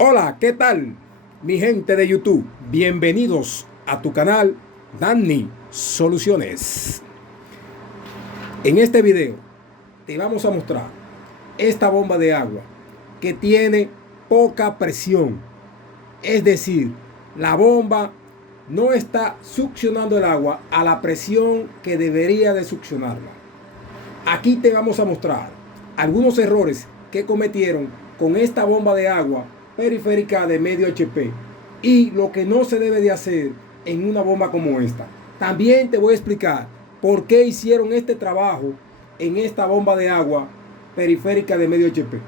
Hola, ¿qué tal? Mi gente de YouTube, bienvenidos a tu canal Danny Soluciones. En este video te vamos a mostrar esta bomba de agua que tiene poca presión. Es decir, la bomba no está succionando el agua a la presión que debería de succionarla. Aquí te vamos a mostrar algunos errores que cometieron con esta bomba de agua periférica de medio HP y lo que no se debe de hacer en una bomba como esta. También te voy a explicar por qué hicieron este trabajo en esta bomba de agua periférica de medio HP.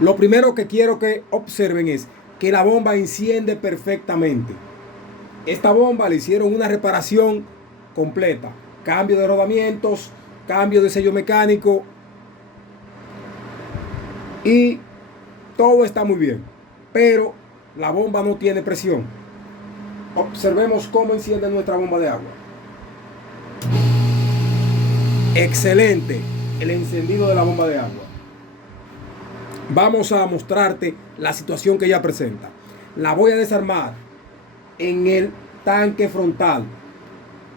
Lo primero que quiero que observen es que la bomba enciende perfectamente. Esta bomba le hicieron una reparación completa, cambio de rodamientos, cambio de sello mecánico y todo está muy bien, pero la bomba no tiene presión. Observemos cómo enciende nuestra bomba de agua. Excelente el encendido de la bomba de agua. Vamos a mostrarte la situación que ella presenta. La voy a desarmar en el tanque frontal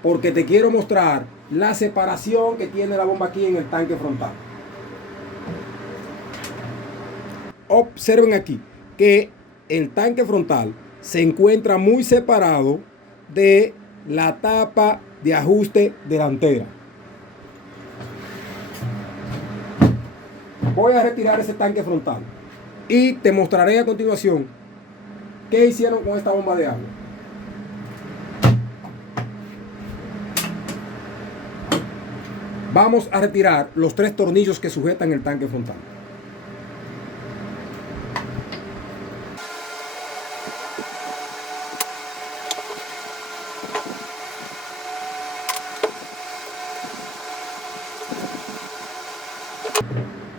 porque te quiero mostrar la separación que tiene la bomba aquí en el tanque frontal. Observen aquí que el tanque frontal se encuentra muy separado de la tapa de ajuste delantera. Voy a retirar ese tanque frontal y te mostraré a continuación qué hicieron con esta bomba de agua. Vamos a retirar los 3 tornillos que sujetan el tanque frontal.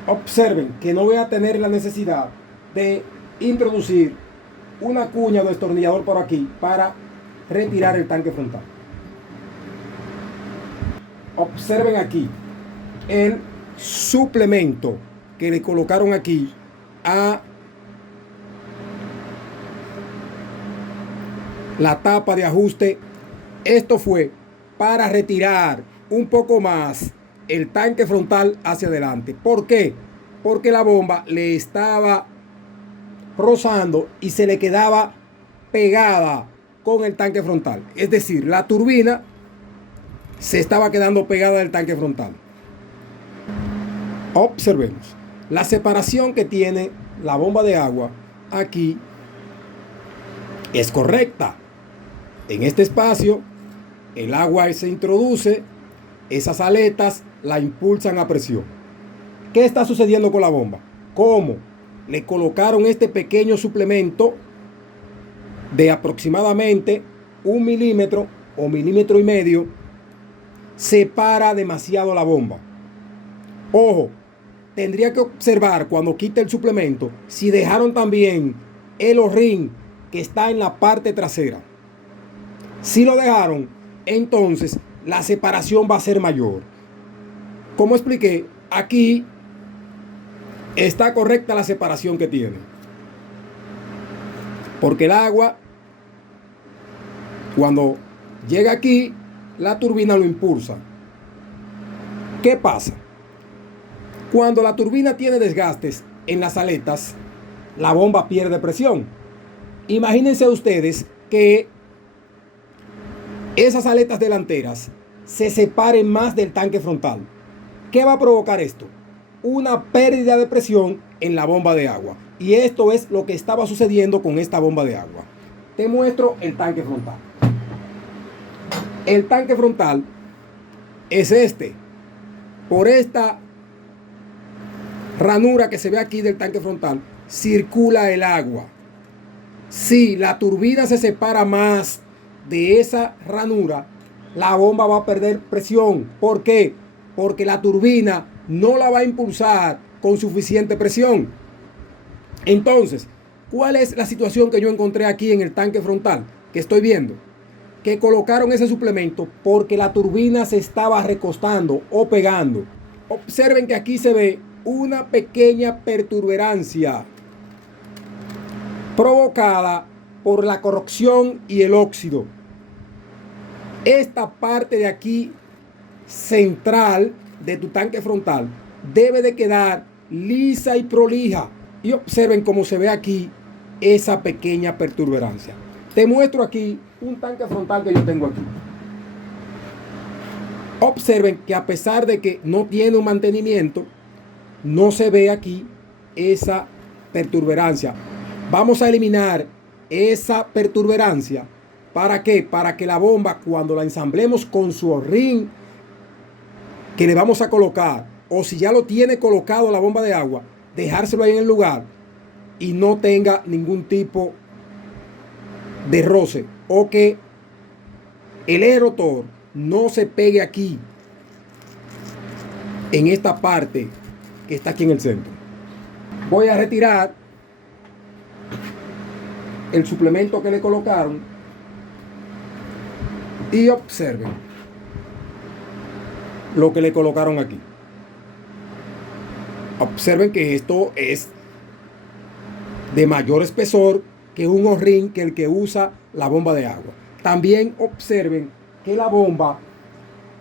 Observen que no voy a tener la necesidad de introducir una cuña o destornillador por aquí para retirar el tanque frontal. Observen aquí el suplemento que le colocaron aquí a la tapa de ajuste. Esto fue para retirar un poco más el tanque frontal hacia adelante. ¿Por qué? Porque la bomba le estaba rozando y se le quedaba pegada con el tanque frontal. Es decir, la turbina se estaba quedando pegada del tanque frontal. Observemos la separación que tiene la bomba de agua aquí. Es correcta. En este espacio el agua se introduce, esas aletas la impulsan a presión. ¿Qué está sucediendo con la bomba? ¿Cómo? Le colocaron este pequeño suplemento de aproximadamente 1 milímetro o milímetro y medio. Separa demasiado la bomba. Ojo, tendría que observar cuando quite el suplemento si dejaron también el O-ring que está en la parte trasera. Si lo dejaron, entonces la separación va a ser mayor. Como expliqué, aquí está correcta la separación que tiene. Porque el agua, cuando llega aquí, la turbina lo impulsa. ¿Qué pasa? Cuando la turbina tiene desgastes en las aletas, la bomba pierde presión. Imagínense ustedes que esas aletas delanteras se separen más del tanque frontal. ¿Qué va a provocar esto? Una pérdida de presión en la bomba de agua. Y esto es lo que estaba sucediendo con esta bomba de agua. Te muestro el tanque frontal. El tanque frontal es este. Por esta ranura que se ve aquí del tanque frontal, circula el agua. Si la turbina se separa más de esa ranura, la bomba va a perder presión. ¿Por qué? Porque la turbina no la va a impulsar con suficiente presión. Entonces, ¿cuál es la situación que yo encontré aquí en el tanque frontal? Que estoy viendo que colocaron ese suplemento porque la turbina se estaba recostando o pegando. Observen que aquí se ve una pequeña perturberancia provocada por la corrosión y el óxido. Esta parte de aquí central de tu tanque frontal debe de quedar lisa y prolija. Y observen cómo se ve aquí esa pequeña perturberancia. Te muestro aquí un tanque frontal que yo tengo aquí. Observen que a pesar de que no tiene un mantenimiento, no se ve aquí esa perturberancia. Vamos a eliminar esa perturberancia. ¿Para qué? Para que la bomba, cuando la ensamblemos con su O-ring que le vamos a colocar, o si ya lo tiene colocado la bomba de agua, dejárselo ahí en el lugar y no tenga ningún tipo de roce, o que el eje rotor no se pegue aquí en esta parte que está aquí en el centro. Voy a retirar el suplemento que le colocaron y observen lo que le colocaron aquí. Observen que esto es de mayor espesor que un O-ring que el que usa la bomba de agua. También observen que la bomba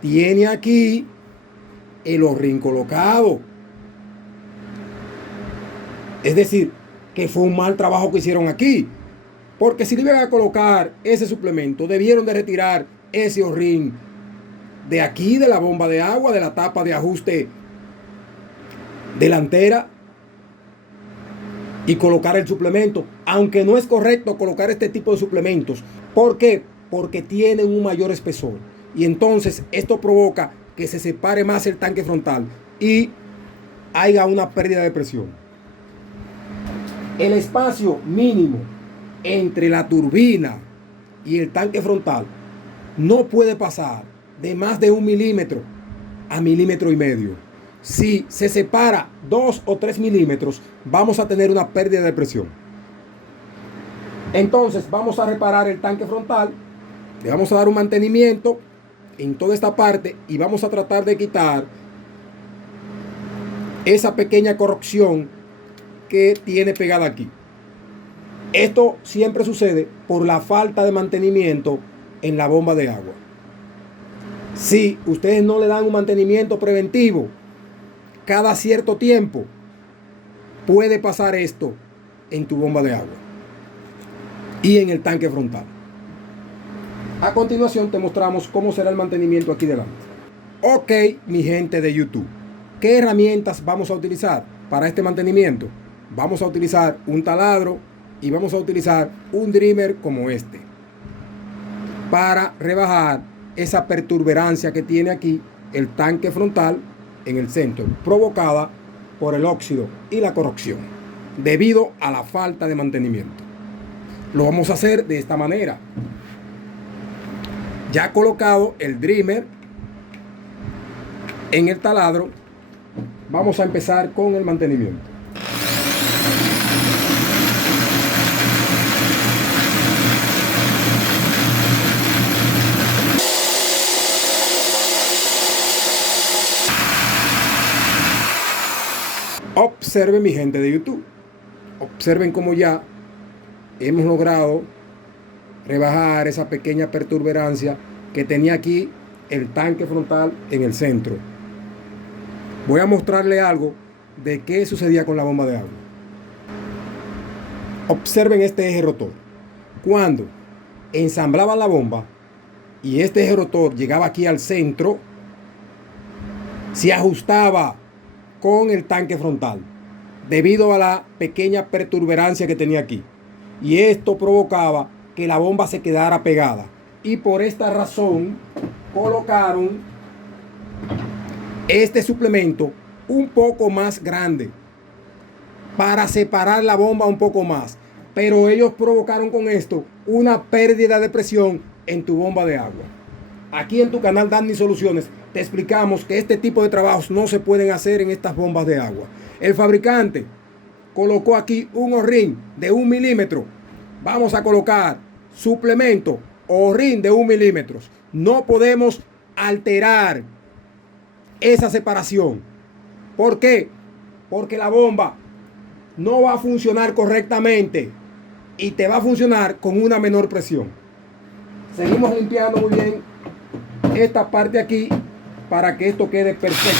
tiene aquí el O-ring colocado. Es decir, que fue un mal trabajo que hicieron aquí. Porque si le iban a colocar ese suplemento, debieron de retirar ese O-ring de aquí, de la bomba de agua, de la tapa de ajuste delantera, y colocar el suplemento. Aunque no es correcto colocar este tipo de suplementos. ¿Por qué? Porque tienen un mayor espesor. Y entonces esto provoca que se separe más el tanque frontal y haya una pérdida de presión. El espacio mínimo entre la turbina y el tanque frontal no puede pasar de más de 1 milímetro a 1,5 milímetros. Si se separa 2 o 3 milímetros, vamos a tener una pérdida de presión. Entonces vamos a reparar el tanque frontal, le vamos a dar un mantenimiento en toda esta parte y vamos a tratar de quitar esa pequeña corrosión que tiene pegada aquí. Esto siempre sucede por la falta de mantenimiento en la bomba de agua. Si ustedes no le dan un mantenimiento preventivo cada cierto tiempo, puede pasar esto en tu bomba de agua y en el tanque frontal. A continuación te mostramos cómo será el mantenimiento aquí delante. Ok, mi gente de YouTube, ¿qué herramientas vamos a utilizar para este mantenimiento? Vamos a utilizar un taladro y vamos a utilizar un Dreamer como este para rebajar esa perturberancia que tiene aquí el tanque frontal en el centro, provocada por el óxido y la corrosión debido a la falta de mantenimiento. Lo vamos a hacer de esta manera. Ya colocado el Dreamer en el taladro, vamos a empezar con el mantenimiento. Observen, mi gente de YouTube, observen cómo ya hemos logrado rebajar esa pequeña perturberancia que tenía aquí el tanque frontal en el centro. Voy a mostrarle algo de qué sucedía con la bomba de agua. Observen este eje rotor. Cuando ensamblaban la bomba y este eje rotor llegaba aquí al centro, se ajustaba con el tanque frontal debido a la pequeña perturberancia que tenía aquí, y esto provocaba que la bomba se quedara pegada, y por esta razón colocaron este suplemento un poco más grande para separar la bomba un poco más, pero ellos provocaron con esto una pérdida de presión en tu bomba de agua. Aquí en tu canal Danny Soluciones te explicamos que este tipo de trabajos no se pueden hacer en estas bombas de agua. El fabricante colocó aquí un O-ring de 1 milímetro. Vamos a colocar suplemento O-ring de 1 milímetro. No podemos alterar esa separación. ¿Por qué? Porque la bomba no va a funcionar correctamente y te va a funcionar con una menor presión. Seguimos limpiando muy bien esta parte aquí para que esto quede perfecto.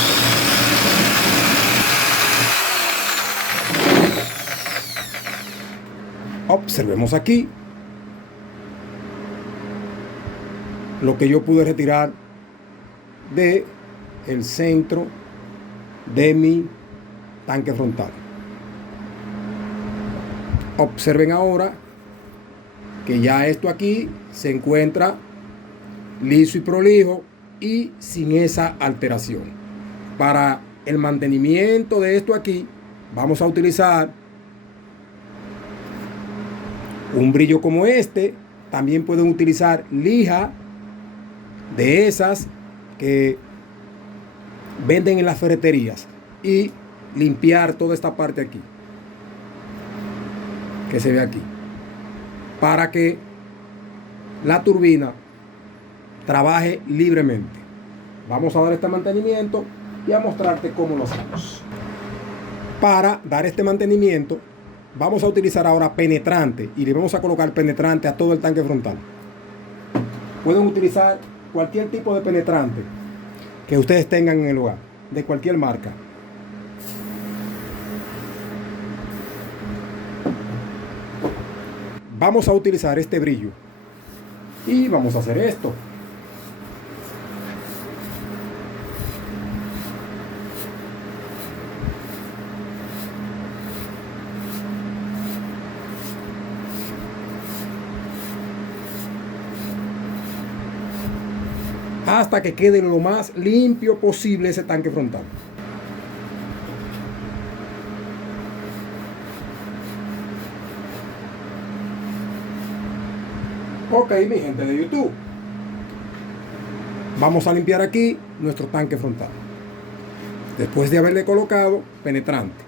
Observemos aquí lo que yo pude retirar de el centro de mi tanque frontal. Observen ahora que ya esto aquí se encuentra liso y prolijo y sin esa alteración. Para el mantenimiento de esto aquí vamos a utilizar un brillo como este. También pueden utilizar lija de esas que venden en las ferreterías y limpiar toda esta parte aquí que se ve aquí, para que la turbina trabaje libremente. Vamos a dar este mantenimiento y a mostrarte cómo lo hacemos. Para dar este mantenimiento vamos a utilizar ahora penetrante y le vamos a colocar penetrante a todo el tanque frontal. Pueden utilizar cualquier tipo de penetrante que ustedes tengan en el hogar, de cualquier marca. Vamos a utilizar este brillo y vamos a hacer esto. Hasta que quede lo más limpio posible ese tanque frontal. Ok, mi gente de YouTube, vamos a limpiar aquí nuestro tanque frontal después de haberle colocado penetrante.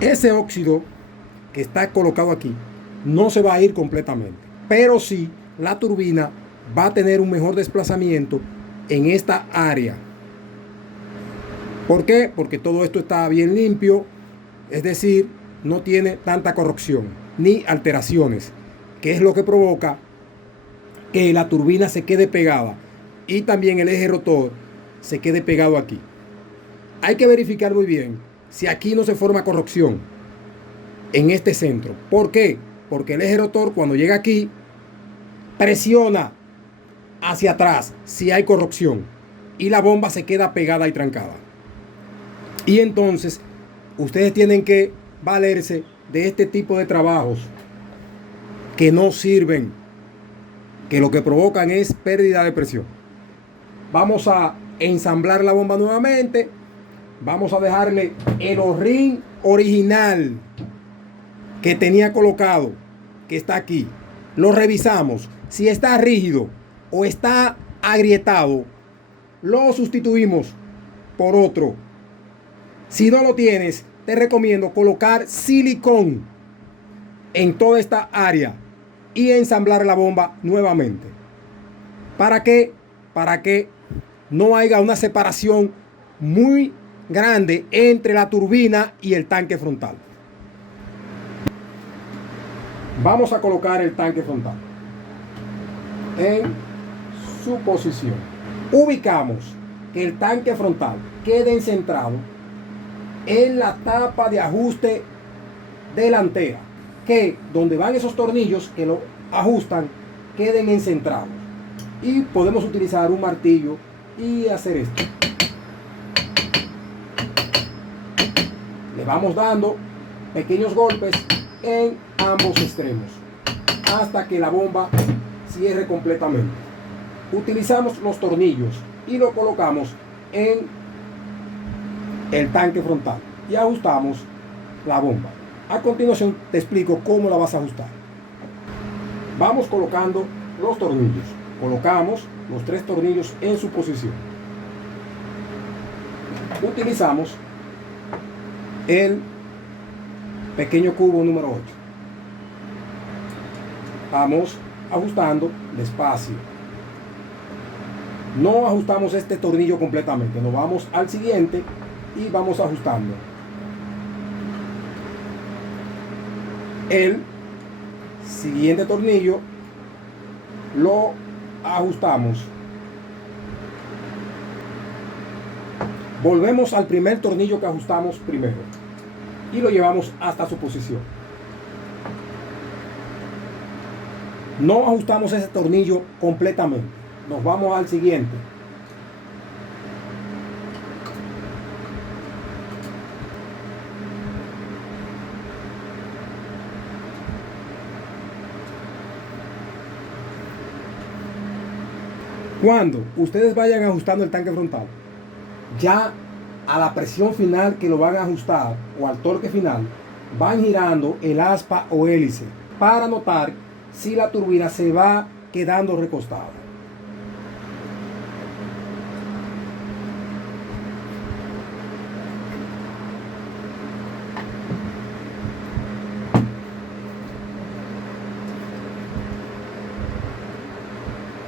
Ese óxido que está colocado aquí no se va a ir completamente, pero sí la turbina va a tener un mejor desplazamiento en esta área. ¿Por qué? Porque todo esto está bien limpio, es decir, no tiene tanta corrosión ni alteraciones, que es lo que provoca que la turbina se quede pegada y también el eje rotor se quede pegado aquí. Hay que verificar muy bien si aquí no se forma corrosión en este centro. ¿Por qué? Porque el eje rotor, cuando llega aquí, presiona hacia atrás si hay corrosión y la bomba se queda pegada y trancada. Y entonces ustedes tienen que valerse de este tipo de trabajos que no sirven, que lo que provocan es pérdida de presión. Vamos a ensamblar la bomba nuevamente. Vamos a dejarle el O-ring original que tenía colocado, que está aquí. Lo revisamos. Si está rígido o está agrietado, lo sustituimos por otro. Si no lo tienes, te recomiendo colocar silicón en toda esta área y ensamblar la bomba nuevamente. ¿Para qué? Para que no haya una separación muy grande entre la turbina y el tanque frontal. Vamos a colocar el tanque frontal en su posición. Ubicamos que el tanque frontal quede centrado en la tapa de ajuste delantera, que donde van esos tornillos que lo ajustan queden encentrados, y podemos utilizar un martillo y hacer esto. Le vamos dando pequeños golpes en ambos extremos hasta que la bomba cierre completamente. Utilizamos los tornillos y lo colocamos en el tanque frontal y ajustamos la bomba. A continuación te explico cómo la vas a ajustar. Vamos colocando los tornillos. Colocamos los 3 tornillos en su posición. Utilizamos el pequeño cubo número 8. Vamos ajustando despacio. No ajustamos este tornillo completamente. Nos vamos al siguiente y vamos ajustando. El siguiente tornillo lo ajustamos. Volvemos al primer tornillo que ajustamos primero y lo llevamos hasta su posición. No ajustamos ese tornillo completamente. Nos vamos al siguiente. Cuando ustedes vayan ajustando el tanque frontal, ya a la presión final que lo van a ajustar o al torque final, van girando el aspa o hélice para notar si la turbina se va quedando recostada.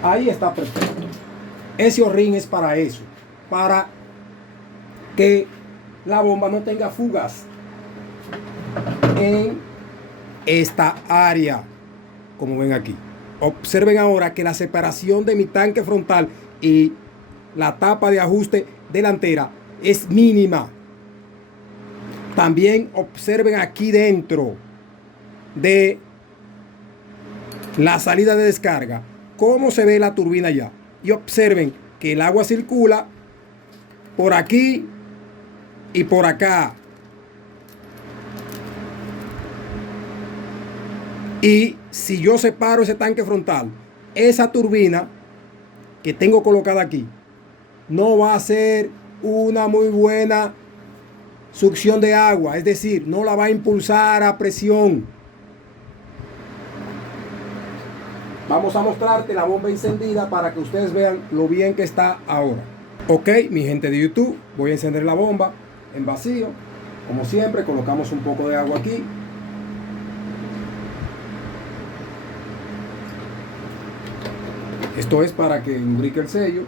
Ahí está perfecto. Ese O-ring es para eso, para que la bomba no tenga fugas en esta área, como ven aquí. Observen ahora que la separación de mi tanque frontal y la tapa de ajuste delantera es mínima. También observen aquí dentro de la salida de descarga cómo se ve la turbina ya, y observen que el agua circula por aquí y por acá, y si yo separo ese tanque frontal, esa turbina que tengo colocada aquí no va a ser una muy buena succión de agua, es decir, no la va a impulsar a presión. Vamos a mostrarte la bomba encendida para que ustedes vean lo bien que está ahora. Ok, mi gente de YouTube, voy a encender la bomba en vacío. Como siempre, colocamos un poco de agua aquí. Esto es para que lubrique el sello.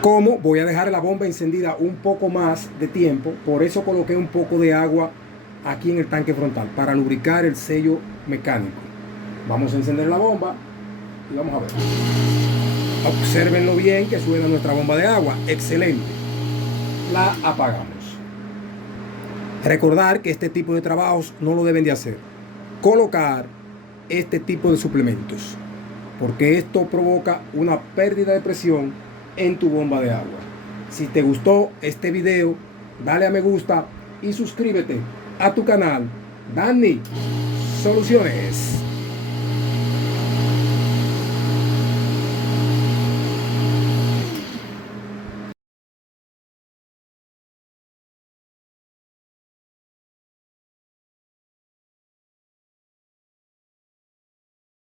Como voy a dejar la bomba encendida un poco más de tiempo, por eso coloqué un poco de agua aquí en el tanque frontal, para lubricar el sello mecánico. Vamos a encender la bomba y vamos a ver. Obsérvenlo bien que suena nuestra bomba de agua. Excelente. La apagamos. Recordar que este tipo de trabajos no lo deben de hacer. Colocar este tipo de suplementos, porque esto provoca una pérdida de presión en tu bomba de agua. Si te gustó este video, dale a me gusta y suscríbete a tu canal Danny Soluciones.